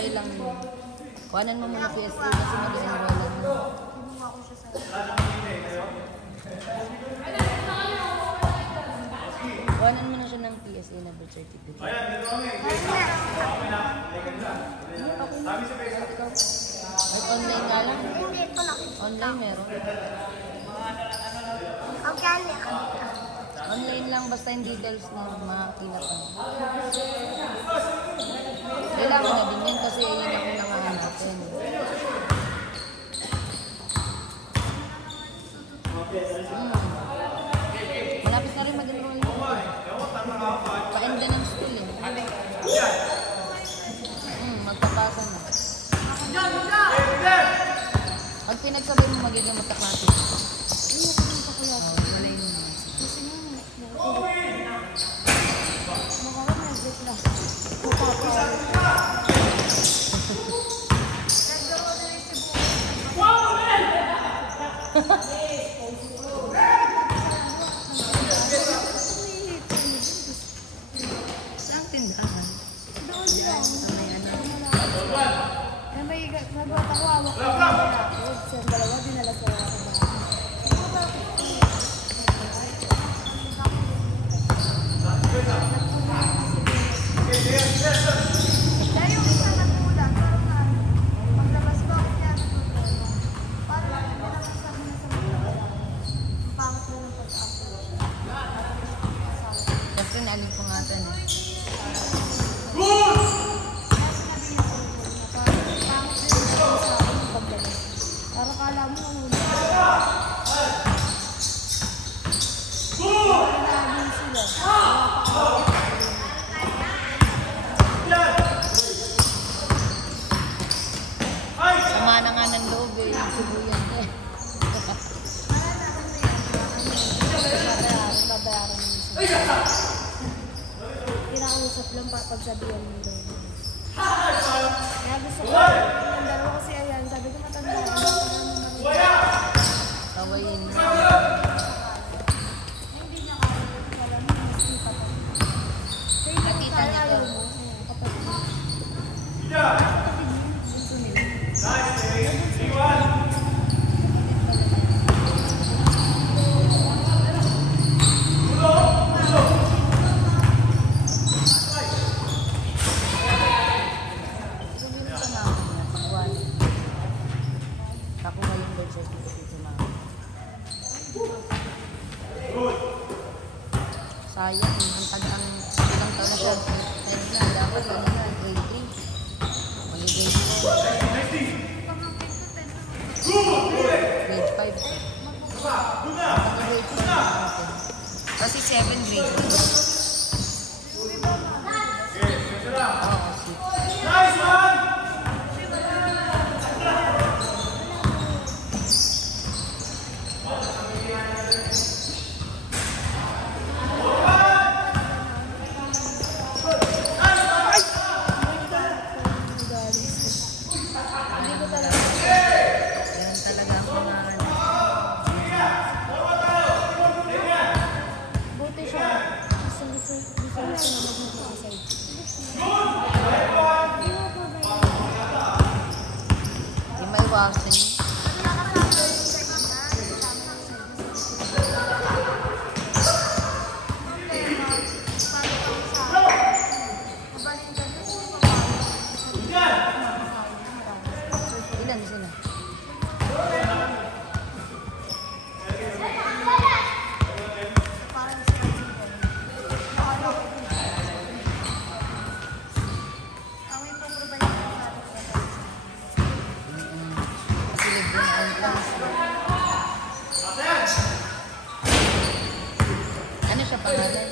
okay lang yun. Kuhanan mo muna PSA kasi mag-enrollan mo. Kuhanan mo na siya ng PSA na birth certificate. At online nga lang? Online meron. Online lang basta yung details na makakita pa. Kailangan na din yun kasi yun ang unang natin. Malapit na rin mag-enroll. Paenda ng school eh. Magpapasa na. Pag pinagsabay mo magiging magkaklase. Saan tindahan? Alin po nga ito na. Para kala mo ang sama na nga ng loob eh. Yung sibuyan eh. babayaran naman usap lang pagsabihan mo daw. Kaya gusto ko yung dalawa kasi ayan, sabi ko matanda na kawain mo. Hindi niya kala mo, mas kita pa. Kaya Katita niya ayaw to. mo. Kapatid mo. Kapatid mo. Bunso nila. Sayang, ang tagang ilang taon na siya. Time na, dapat ano na, grade 3. Mag-grade 4. Grade 5. Mag-grade 4. Kasi 7 grade 3. Nice one! Watching. Ilan sila? Ano siya pangalan?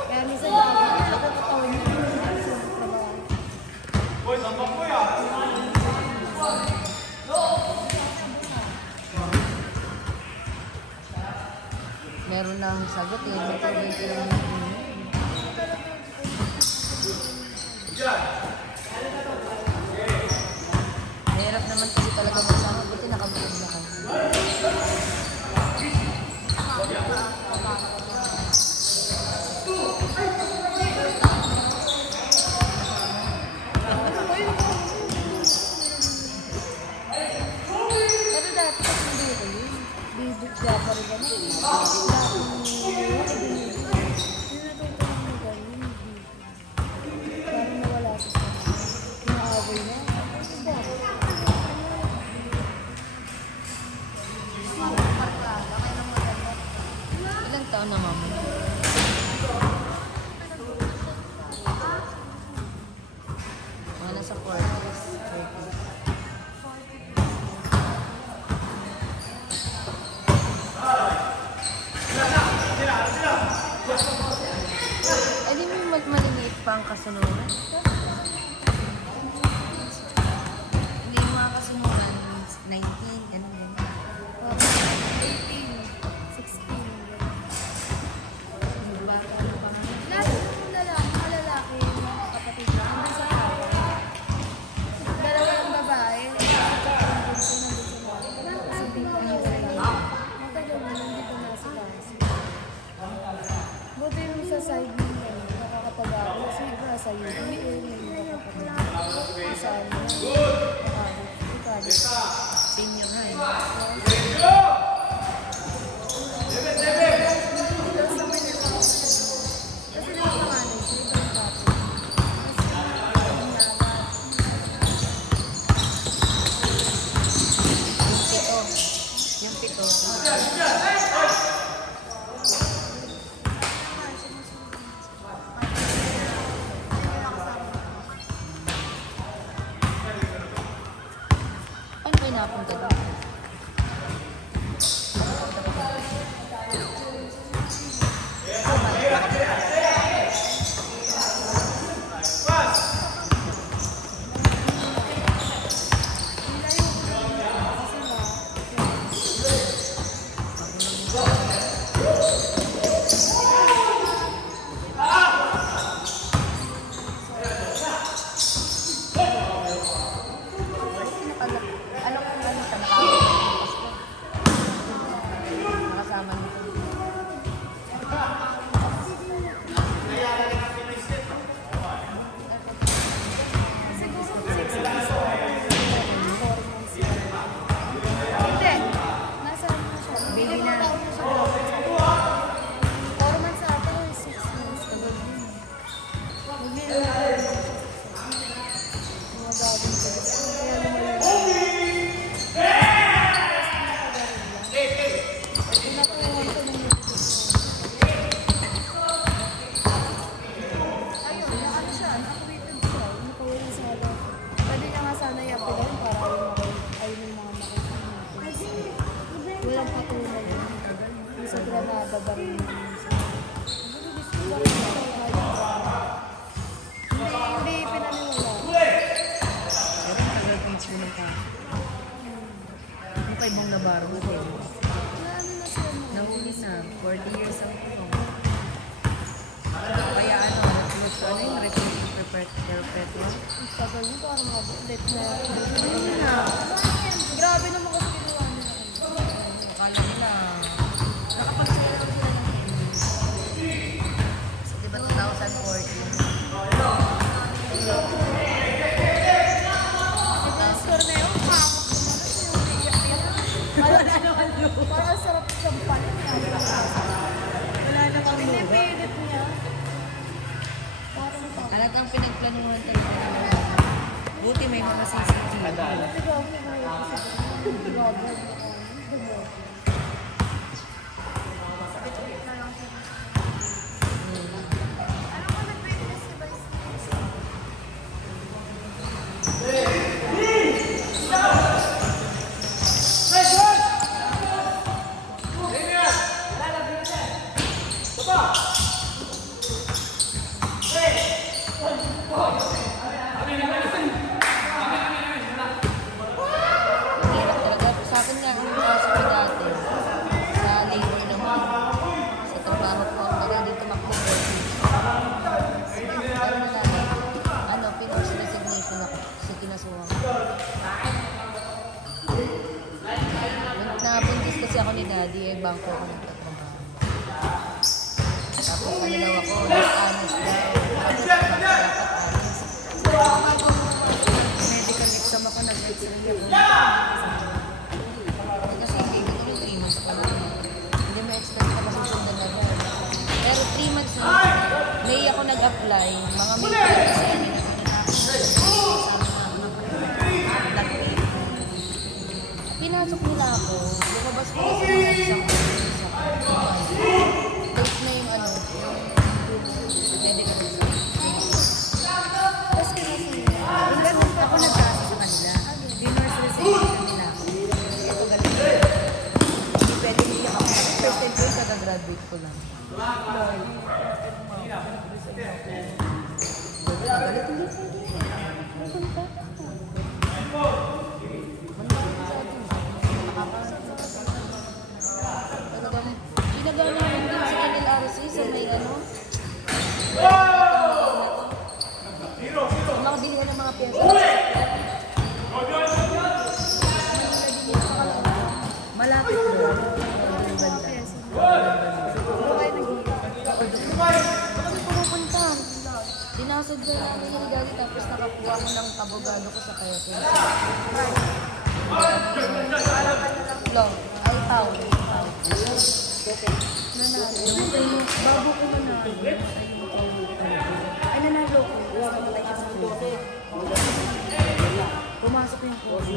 Kaya minsan nakakatawa niya. Boy, sambak mo yan! Meron ng sagot eh. Mahirap naman kasi talaga magsama. Buti na Kaya pa rin kami. Parang nawala sa sa. Kinaaway na. Ilang taon na mama? Mga nasa 40s, 30s. Eh, di mo maliliit pa ang kasunungan? Hindi yung mga kasunungan, 19, ganun yun. 18, 16. Lahat ng lalaki, mga kapatid ko, nandun sa kapwa. Dalawa yung babae. Nandun sa mga. Kasi dito na sila. Matagal na nandito na sila. Buti yung sa side nila, nakakapag-ako. Kasi iba sa UP, may nakakapag-ako. Isa Senior na eh. kasi nakamanage, ito yung kapwa. Yung pito. Paano kayo nakapunta doon? Nakasama nito. Hindi. Nasa ano na siya? Baby na. 4 months ata or 6 months. Magbili na ako. Mga gagawin ko. Kaya lumayo. Pinakuhan ko ng ayun, ano siya, activated siya. Nakawala sa harap. Pwede niya nga sana i-apply para ayun yung mga makikita. Walang patunay yun. Yung sa Granada ba rin yun? Hindi pinaniwala. Pero matagal page mo ng tao. Yung pa ibang nabaro mo din. Ano na siya mo? Nahuli na. 40 years ang tulong. Kaya ano, recruiting perpetual. Ang tagal nito, parang mabuklit na. Grabe naman kasi ginawa nila. Akala nila, nakapag-sale sila ng so, diba 2014? Pastor na yun, pangit naman. Parang sarap siyang panin. Wala na kang Pinipilit niya. Parang pangit. Alatang pinagplanuhan talaga. Buti may mga CCTV. Grabe na yun. Grabe. Talaga, sa akin nga, ang pasok ko dati, sa labor naman, sa trabaho ko, magaling tumakbo ko. Ano, pinost resignation ako sa kinasuhan ko. Nabuntis kasi ako ni Daddy, eh, bangko ako nagtatrabaho. Tapos ano daw ako, honest daw. Tapos dapat honest. Medical exam ako, nag-exam ako. Kasi hindi ko 3 months pa lang. July, mga May 27, pinasok nila ako, lumabas ko sa mga isang date na yung ano, pwede ka rin Tapos kinasunin. Ganun ako nagkasa sa kanila. Dinorce resignation nila ako. Ito galing. Hindi pwede hindi ako. percent ko yung kagagraduate ko lang. Ginagawa namin din sa LRC sa may ano. Yung mga bilihan ng mga pyesa. Malapit doon. Ang ganda. Kami pumupunta. Dinasod na namin yung dati tapos nakakuha ko ng abogado ko sa Quezon. Long. Ay, Pao. Babo ko nanalo. Ay, nanalo ko. Namatay siya sa puso. Pumasok yung puso.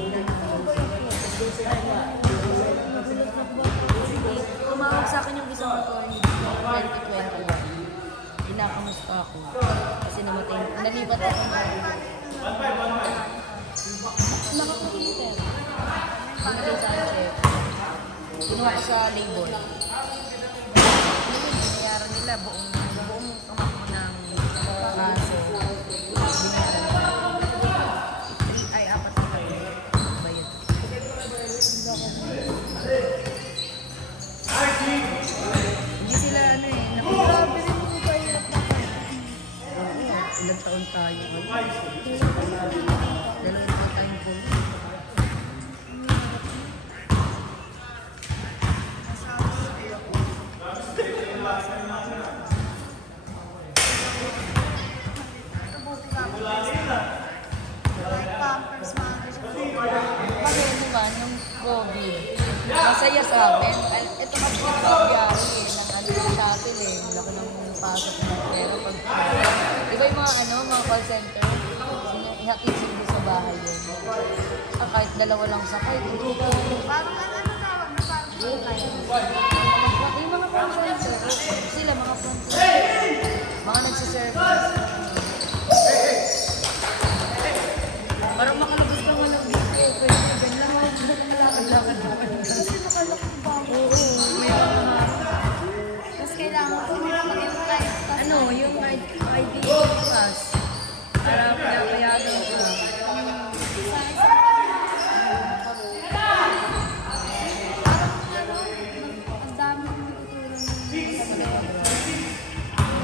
Tumawag sa akin yung isang attorney 2021. Kinakamusta ako. Kasi namatay. Nalipat ako na. Nakakomputer. Namatay sa chef. Kinuha ko sa label. Binayaran nila buong tumakbo ng kaso. Binayaran nila. 4 na kami. Bayad. Hindi sila ano eh. Grabe rin po kayo. Ilang taon tayo. 2 taon tayong po. Pampers, mga Kasi naman, yung COVID, masaya sa amin. Ito kasi nagbabiyahe eh, ng ano yung shuttle eh. Laki ng pasok ng pera. Iba yung mga ano, mga call center, ihatid sila sa bahay yun. Kahit dalawa lang sakay, Parang ano tawag na parang yung mga front center, sila mga front center, mga nagsiservice. Parang makalabas ka nga ng video. Pwede na ganyan. Lakad-lakad. kasi nakalakong bago. Oo, may mga Tapos kailangan ko mag-apply. ano, yung ID pass. Para pinapayagan ko. Ang dami kong natutulong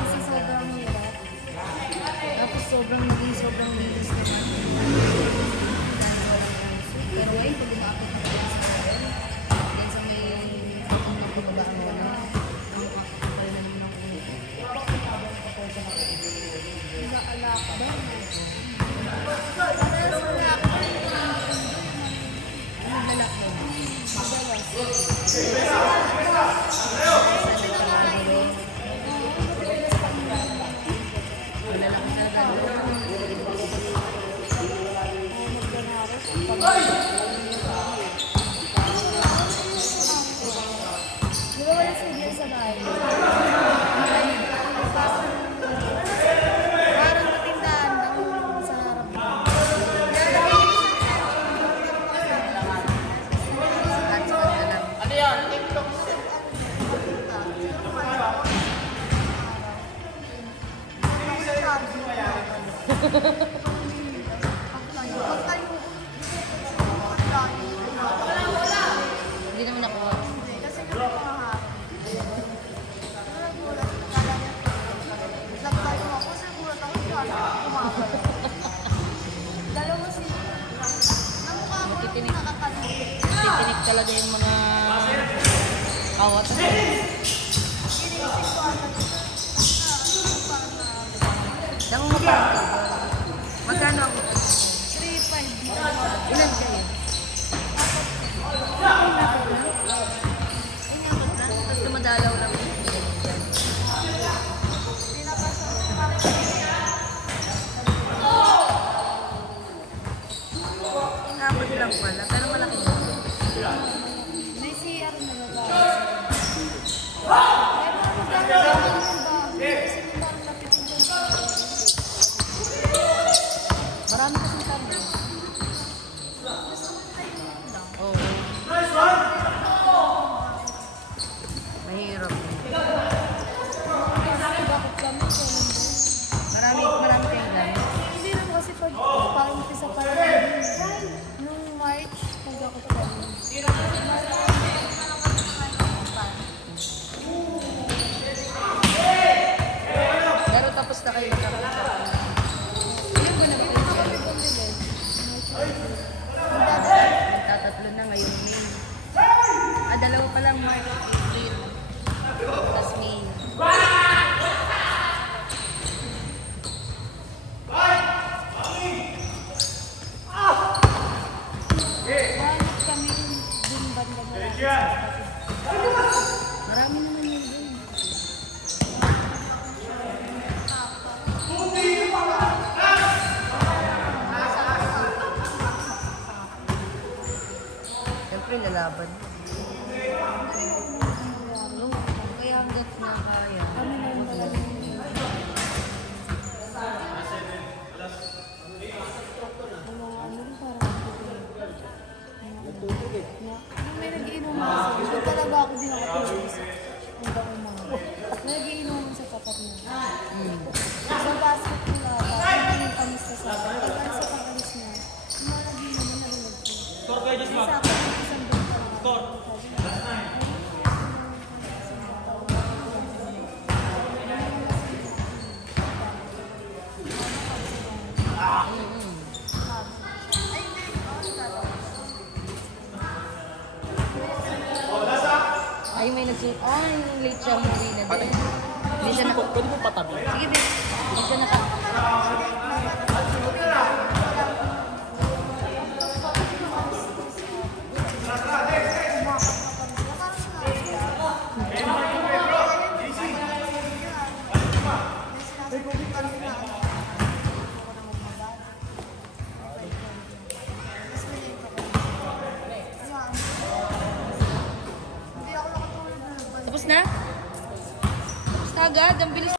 sa sobrang hirap. Tapos sobrang bilis na pero ngayon, pag umapit na pala sa akin, then sa may pagkakang pababaan mo na, nakakapal na naman ng ulo. Nakalak ba? Parehas wala ako. Ano nalak mo? Malalak na Di ba wala signal sa bahay? Parang natindahan lang sa harap. Ano yan? TikTok. Hindi naman nakuha. Kasi kami pangahari. Nagulat. Kala niya. Nagtayo ako. Kasi gulat ako. Kumabal. Dalawa sila. Namukha ko lang Titinik. nakakalit. Titinik talaga yung mga kawat. Inisip ko agad. Nangungapang. magkano ako? 3-5. Ilan kayo? Tapos dumadalaw lang. Pinapasok. Parang Marami naman yun dun. Siyempre, lalaban. Kaya hanggat na kaya. Kami na yung talaga. May nagiinuman kasi. Doon talaga ako din nakatulog sa hanggang umaga. Nagiinuman sa tapat niya. Sa basket ko lang, yung panis ka sa akin. Pagkaan sa pag-alis niya, yung mga nagiinuman na rin nagpo. Sa akin, isang doon pa lang. Ay, may nagsuot. Oh, yung late siya umuwi na din. Hindi siya naka... Pwede mo patabi. Sige, babe. Hindi siya naka... Tapos na? Tapos na agad. Ang bilis.